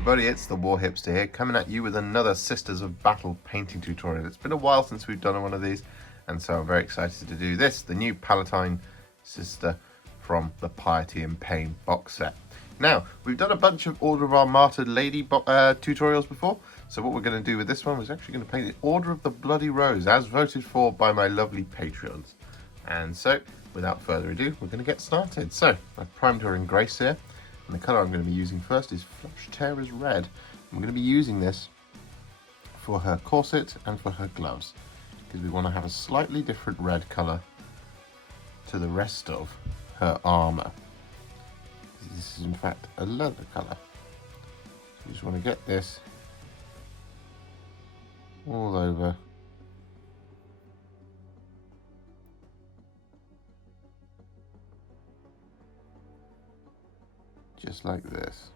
everybody, it's the Warhipster here, coming at you with another Sisters of Battle painting tutorial. It's been a while since we've done one of these, and so I'm very excited to do this, the new Palatine sister from the Piety and Pain box set. Now, we've done a bunch of Order of Our Martyred Lady tutorials before, so what we're going to do with this one is actually going to paint the Order of the Bloody Rose, as voted for by my lovely Patreons. And so, without further ado, we're going to get started. So, I've primed her in grey here. And the colour I'm going to be using first is Flesh Tearers Red. I'm going to be using this for her corset and for her gloves, because we want to have a slightly different red colour to the rest of her armour. This is in fact a leather colour. So you just want to get this all over just like this.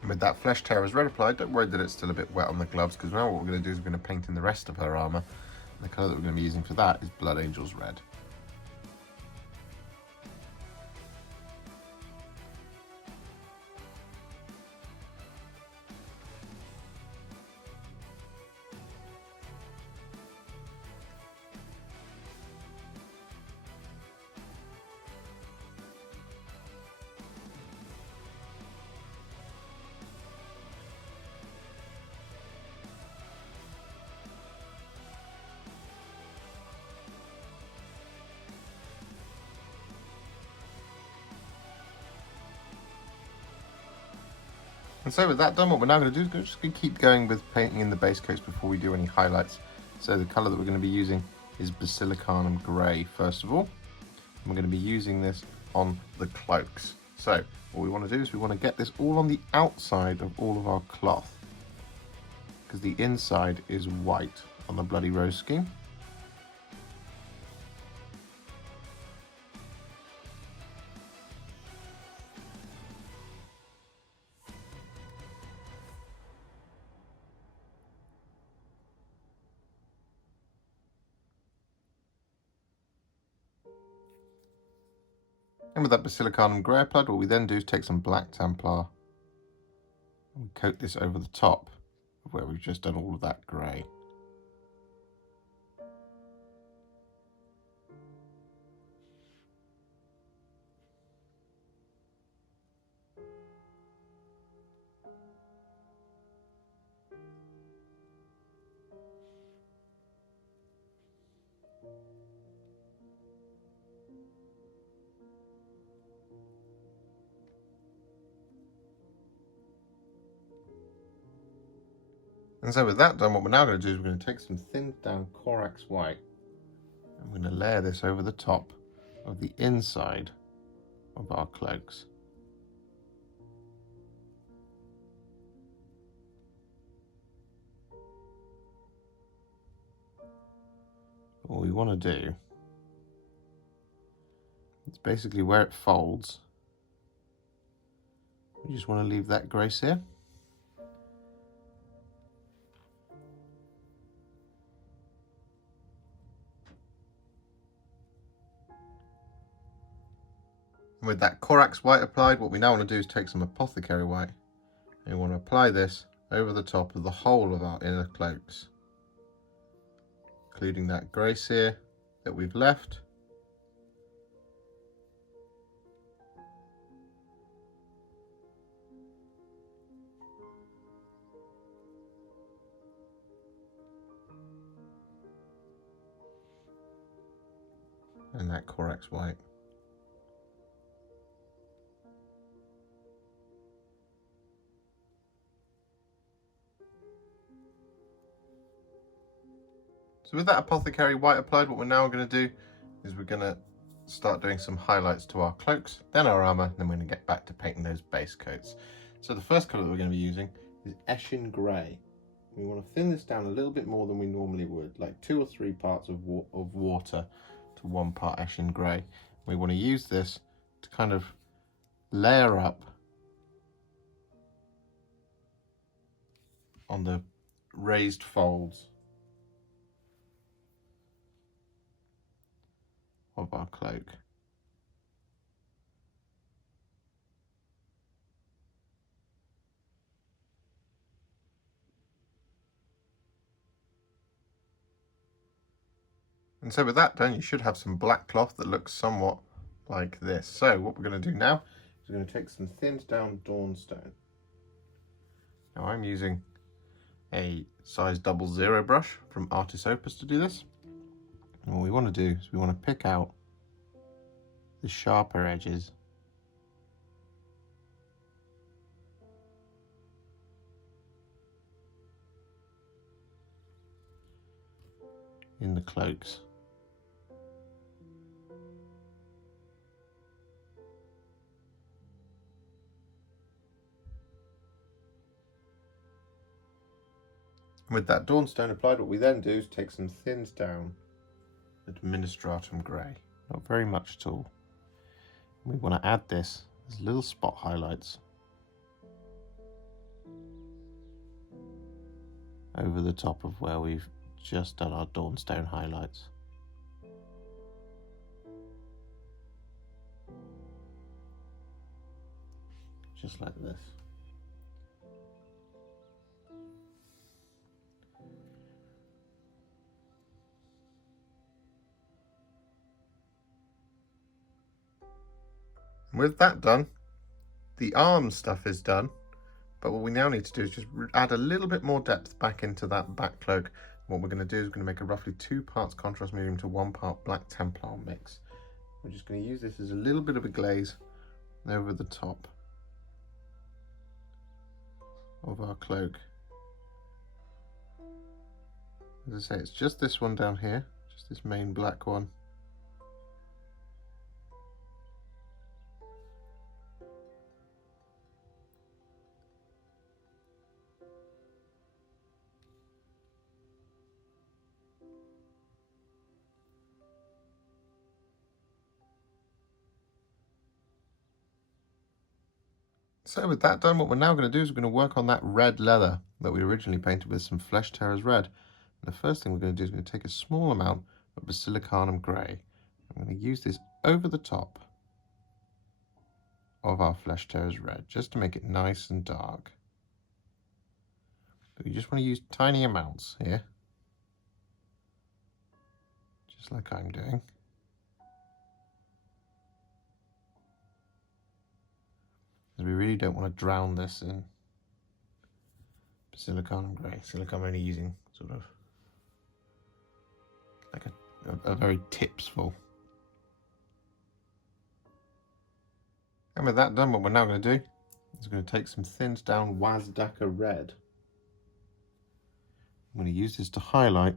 And with that Flesh Tearers Red applied, don't worry that it's still a bit wet on the gloves, because now what we're going to do is we're going to paint in the rest of her armour. And the colour that we're going to be using for that is Blood Angels Red. And so with that done, what we're now going to do is we're just going to keep going with painting in the base coats before we do any highlights. So the colour that we're going to be using is Basilicanum Grey first of all. And we're going to be using this on the cloaks. So what we want to do is we want to get this all on the outside of all of our cloth, because the inside is white on the Bloody Rose scheme. And with that Basilicanum Grey applied, what we then do is take some black Templar and we coat this over the top of where we've just done all of that grey. And so with that done, what we're now going to do is we're going to take some thinned down Corax White and we're going to layer this over the top of the inside of our cloaks. What we want to do is basically where it folds, we just want to leave that grace here. With that Corax White applied, what we now want to do is take some Apothecary White and we want to apply this over the top of the whole of our inner cloaks, including that grey seer that we've left. And that Corax White. So with that Apothecary White applied, what we're now going to do is we're going to start doing some highlights to our cloaks, then our armour, then we're going to get back to painting those base coats. So the first colour that we're going to be using is Eshin Grey. We want to thin this down a little bit more than we normally would, like 2 or 3 parts of water to 1 part Eshin Grey. We want to use this to kind of layer up on the raised folds of our cloak. And so with that done, you should have some black cloth that looks somewhat like this. So what we're going to do now is we're going to take some thinned down Dawnstone. Now I'm using a size 00 brush from Artis Opus to do this. And what we want to do is we want to pick out the sharper edges in the cloaks. And with that Dawnstone applied, what we then do is take some thinned down Administratum Grey. Not very much at all. We want to add this as little spot highlights over the top of where we've just done our Dawnstone highlights. Just like this. And with that done, the arm stuff is done, but what we now need to do is just add a little bit more depth back into that back cloak. What we're going to do is we're going to make a roughly 2 parts contrast medium to 1 part black Templar mix. We're just going to use this as a little bit of a glaze over the top of our cloak. As I say, it's just this one down here, just this main black one. So with that done, what we're now going to do is we're going to work on that red leather that we originally painted with some Flesh Tearers Red. And the first thing we're going to do is we're going to take a small amount of Basilicanum Grey. I'm going to use this over the top of our Flesh Tearers Red, just to make it nice and dark. But you just want to use tiny amounts here, just like I'm doing. Because we really don't want to drown this in Basilicanum Grey. So look, I'm only using sort of like a very tips full. And with that done, what we're now going to do is we're going to take some thinned down Wazdakka Red. I'm going to use this to highlight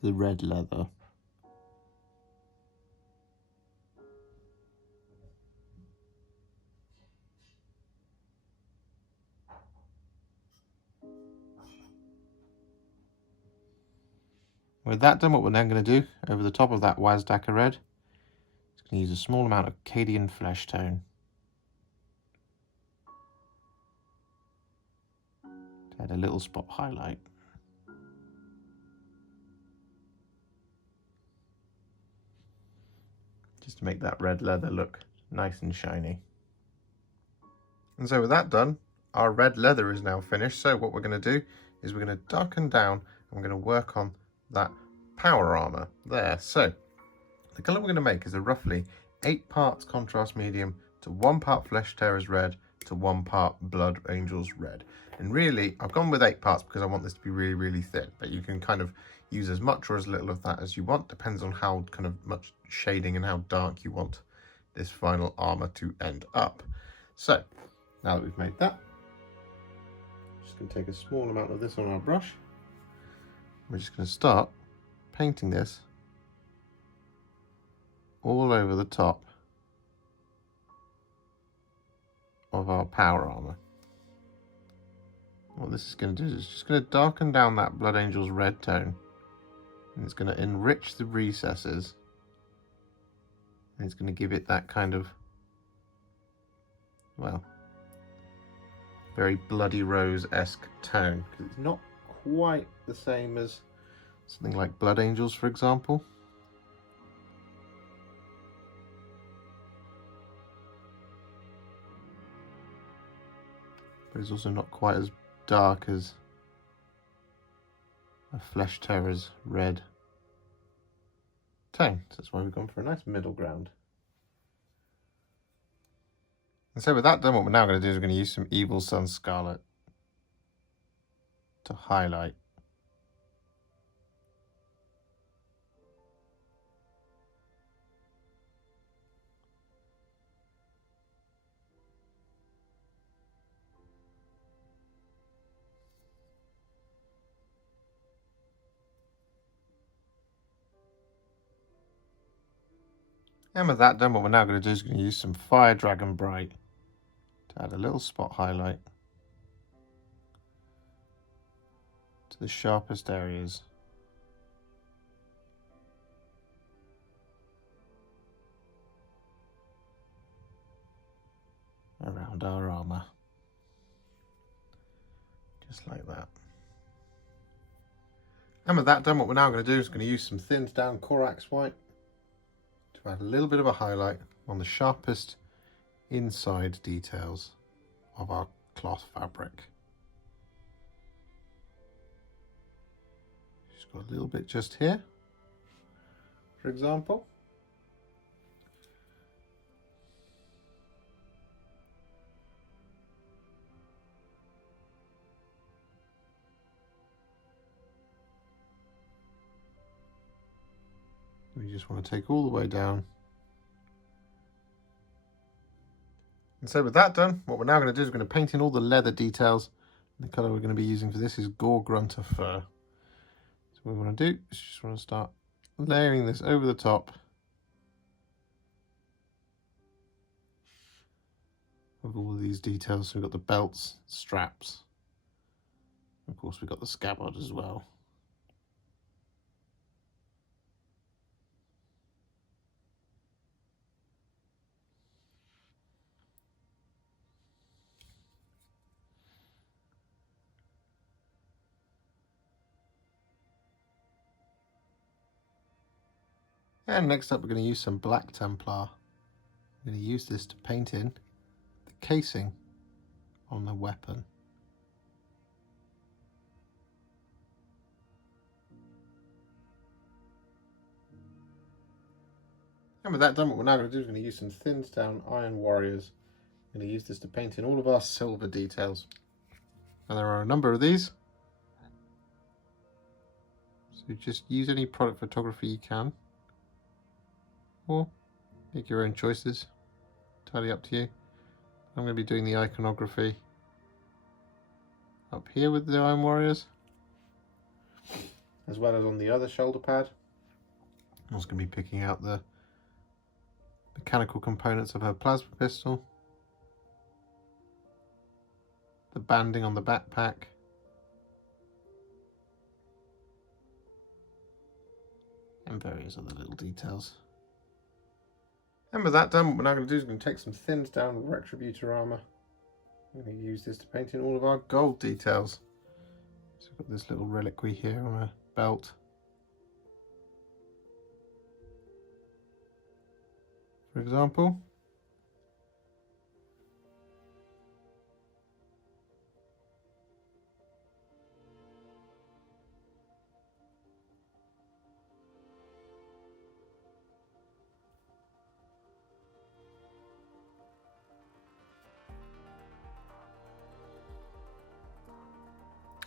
the red leather. With that done, what we're now going to do over the top of that Wazdakka Red is going to use a small amount of Cadian Fleshtone to add a little spot highlight. Just to make that red leather look nice and shiny. And so with that done, our red leather is now finished. So what we're going to do is we're going to darken down and we're going to work on that power armor there. So the color we're going to make is a roughly 8 parts contrast medium to 1 part Flesh Tearers Red to 1 part Blood Angels Red. And really, I've gone with 8 parts because I want this to be really, really thin, but you can kind of use as much or as little of that as you want. Depends on how kind of much shading and how dark you want this final armor to end up. So now that we've made that, I'm just going to take a small amount of this on our brush. We're just going to start painting this all over the top of our power armor. What this is going to do is it's just going to darken down that Blood Angel's red tone, and it's going to enrich the recesses, and it's going to give it that kind of, well, very Bloody Rose-esque tone, because it's not quite the same as something like Blood Angels, for example. But it's also not quite as dark as a Flesh Terror's red tone. So that's why we've gone for a nice middle ground. And so with that done, what we're now going to do is we're going to use some Evil Sunz Scarlet to highlight. And with that done, what we're now going to do is going to use some Fire Dragon Bright to add a little spot highlight to the sharpest areas around our armour. Just like that. And with that done, what we're now going to do is going to use some thinned down Corax White to add a little bit of a highlight on the sharpest inside details of our cloth fabric. Just got a little bit just here, for example. We just want to take all the way down. And so with that done, what we're now going to do is we're going to paint in all the leather details. The colour we're going to be using for this is Gore-Grunta Fur. So what we want to do is just want to start layering this over the top of all of these details. So we've got the belts, straps, of course we've got the scabbard as well. And next up we're going to use some black Templar. I'm going to use this to paint in the casing on the weapon. And with that done, what we're now going to do is going to use some thinned down Iron Warriors. I'm going to use this to paint in all of our silver details. And there are a number of these. So just use any product photography you can. Or make your own choices. Entirely up to you. I'm going to be doing the iconography up here with the Iron Warriors, as well as on the other shoulder pad. I'm also going to be picking out the mechanical components of her plasma pistol, the banding on the backpack, and various other little details. And with that done, what we're now going to do is going to take some thinned down Retributor Armour. I'm going to use this to paint in all of our gold details. So we've got this little reliquary here on a belt. For example.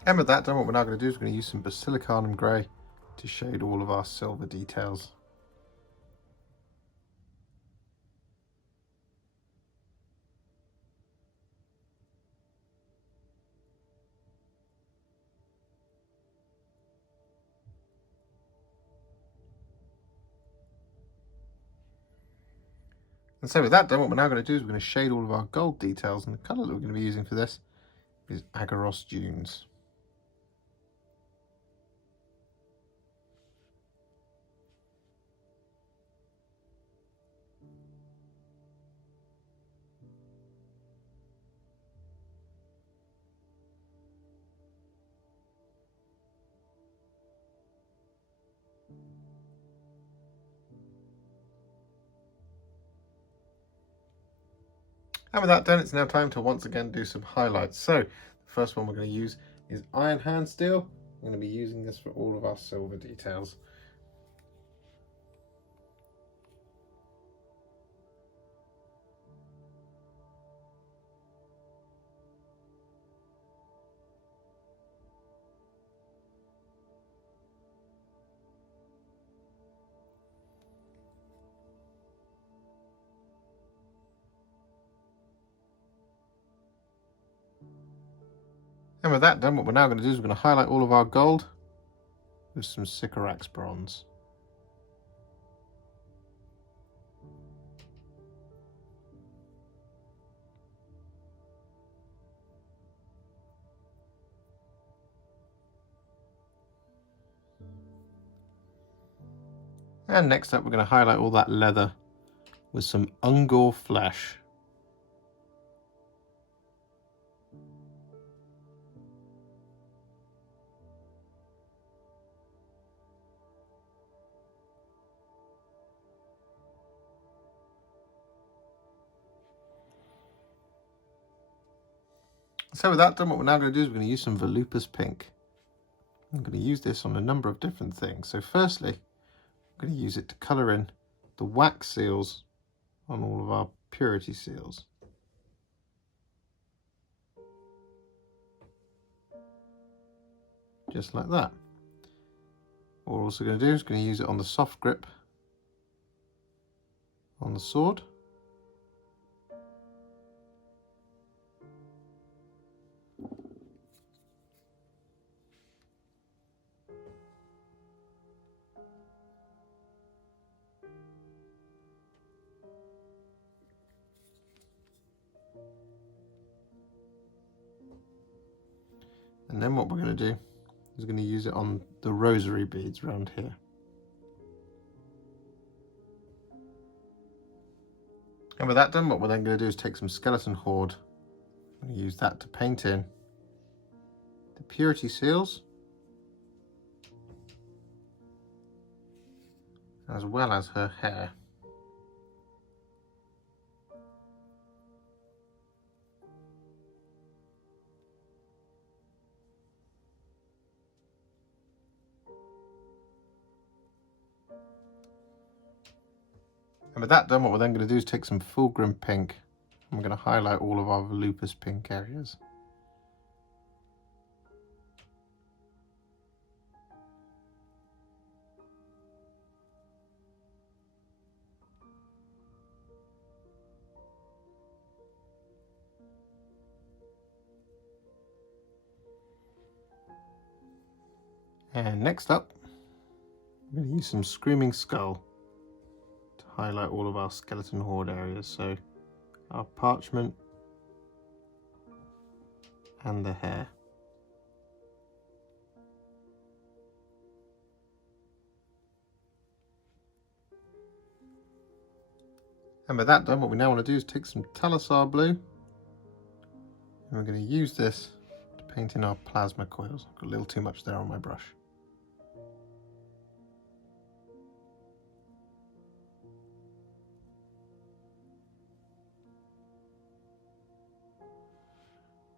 And with that done, what we're now going to do is we're going to use some Basilicanum Grey to shade all of our silver details. And so with that done, what we're now going to do is we're going to shade all of our gold details, and the colour that we're going to be using for this is Aggaros Dunes. And with that done, it's now time to once again do some highlights. So the first one we're going to use is Iron Hand Steel I'm going to be using this for all of our silver details. And with that done, what we're now going to do is we're going to highlight all of our gold with some Sycorax Bronze. And next up, we're going to highlight all that leather with some Ungor Flesh. So with that done, what we're now going to do is we're going to use some Volupus Pink. I'm going to use this on a number of different things. So firstly, I'm going to use it to colour in the wax seals on all of our purity seals. Just like that. What we're also going to do is going to use it on the soft grip on the sword. And then what we're going to do is going to use it on the rosary beads around here. And with that done, what we're then going to do is take some skeleton Horde and use that to paint in the purity seals, as well as her hair. And with that done, what we're then going to do is take some Fulgrim Pink and we're going to highlight all of our Volupus Pink areas. And next up, we're going to use some Screaming Skull to highlight all of our skeleton Horde areas. So our parchment and the hair. And with that done, what we now want to do is take some Talassar Blue and we're going to use this to paint in our plasma coils. I've got a little too much there on my brush.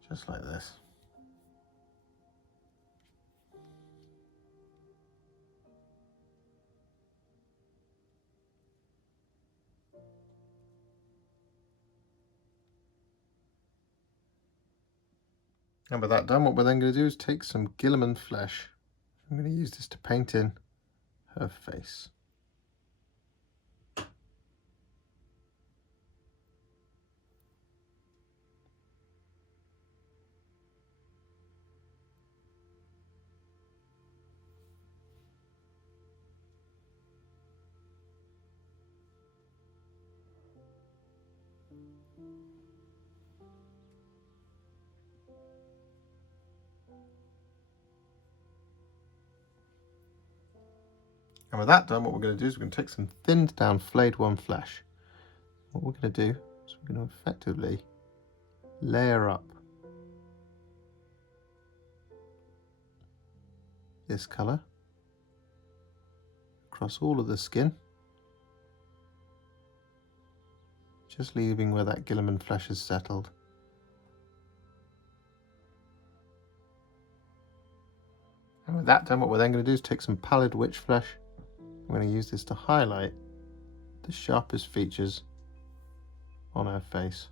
Just like this. And with that done, what we're then going to do is take some Guilliman Flesh. I'm going to use this to paint in her face. And with that done, what we're going to do is we're going to take some thinned down Flayed One Flesh. What we're going to do is we're going to effectively layer up this colour across all of the skin, just leaving where that Guilliman Flesh has settled. And with that done, what we're then going to do is take some Pallid Wych Flesh. We're going to use this to highlight the sharpest features on her face.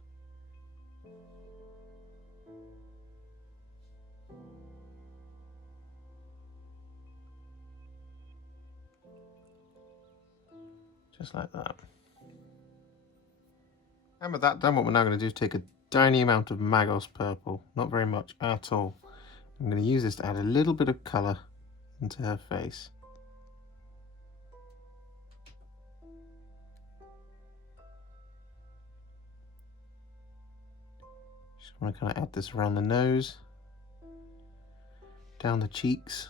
Just like that. And with that done, what we're now going to do is take a tiny amount of Magos Purple, not very much at all. I'm going to use this to add a little bit of colour into her face. Just want to kind of add this around the nose, down the cheeks.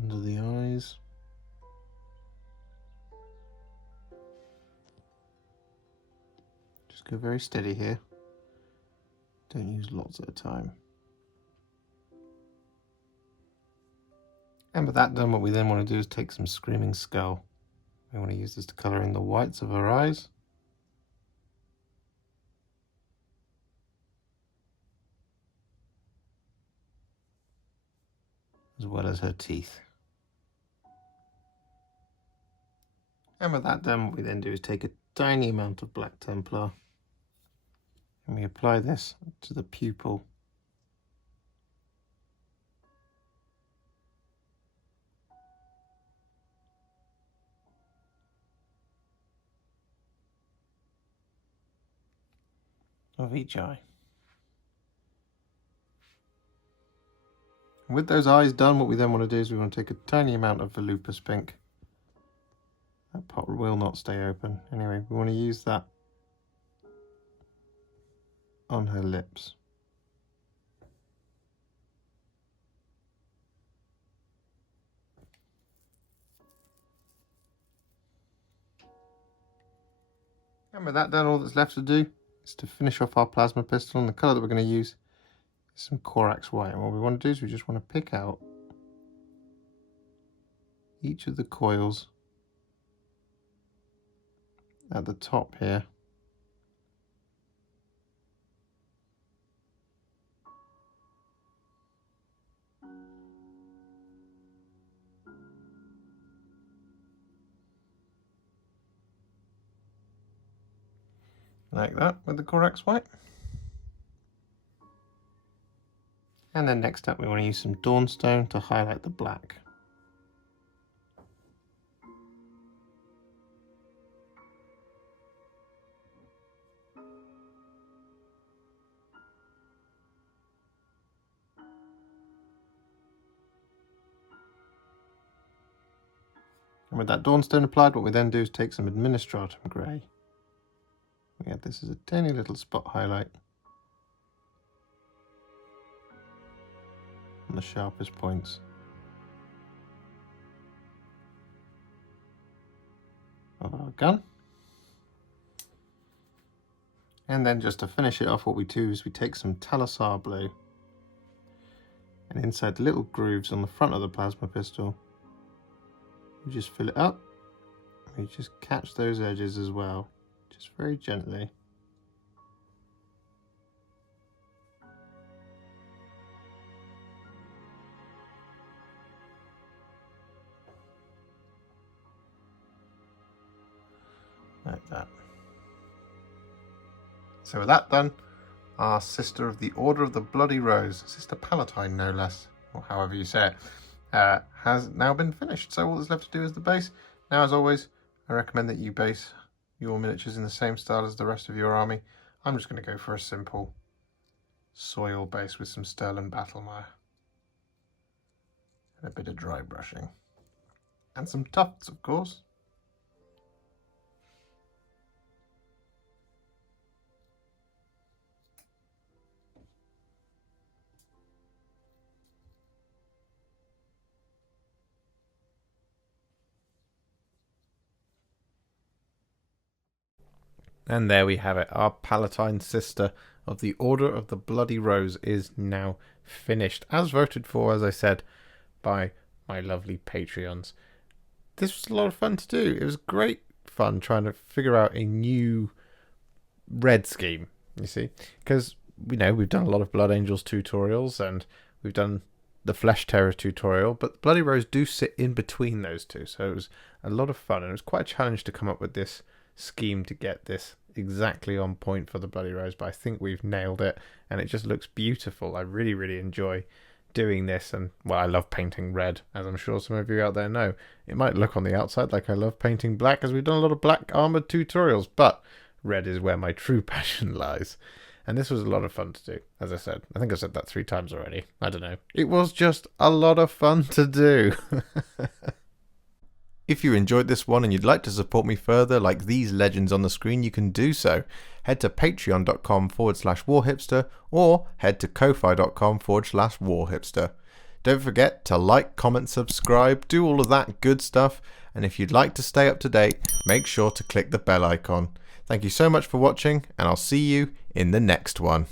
Under the eyes. Just go very steady here. Don't use lots at a time. And with that done, what we then want to do is take some Screaming Skull. We want to use this to colour in the whites of her eyes. As well as her teeth. And with that done, what we then do is take a tiny amount of Black Templar and we apply this to the pupil of each eye. And with those eyes done, what we then want to do is we want to take a tiny amount of Volupus Pink. That pot will not stay open. Anyway, we want to use that on her lips. And with that done, all that's left to do is to finish off our plasma pistol, and the colour that we're going to use is some Corax White. And what we want to do is we just want to pick out each of the coils at the top here. Like that with the Corax White. And then next up we want to use some Dawnstone to highlight the black. And with that Dawnstone applied, what we then do is take some Administratum Grey. We add this as a tiny little spot highlight on the sharpest points of our gun. And then just to finish it off, what we do is we take some Talassar Blue, and inside the little grooves on the front of the plasma pistol, we just fill it up. We just catch those edges as well, just very gently. Like that. So with that done, our Sister of the Order of the Bloody Rose, Sister Palatine no less, or however you say it, has now been finished. So all that's left to do is the base. Now, as always, I recommend that you base your miniatures in the same style as the rest of your army. I'm just going to go for a simple soil base with some Sterling Battle Mire and a bit of dry brushing and some tufts, of course. And there we have it. Our Palatine Sister of the Order of the Bloody Rose is now finished, as voted for, as I said, by my lovely Patreons. This was a lot of fun to do. It was great fun trying to figure out a new red scheme, you see, because we've done a lot of Blood Angels tutorials and we've done the Flesh Terror tutorial, but Bloody Rose do sit in between those two, so it was a lot of fun and it was quite a challenge to come up with this scheme to get this exactly on point for the Bloody Rose, but I think we've nailed it and it just looks beautiful. I really enjoy doing this, and well, I love painting red, as I'm sure some of you out there know. It might look on the outside like I love painting black, as we've done a lot of black armored tutorials, but red is where my true passion lies. And this was a lot of fun to do, as I said. I think I've said that 3 times already. I don't know. It was just a lot of fun to do. If you enjoyed this one and you'd like to support me further, like these legends on the screen, you can do so. Head to patreon.com/warhipster or head to ko-fi.com/warhipster. Don't forget to like, comment, subscribe, do all of that good stuff. And if you'd like to stay up to date, make sure to click the bell icon. Thank you so much for watching, and I'll see you in the next one.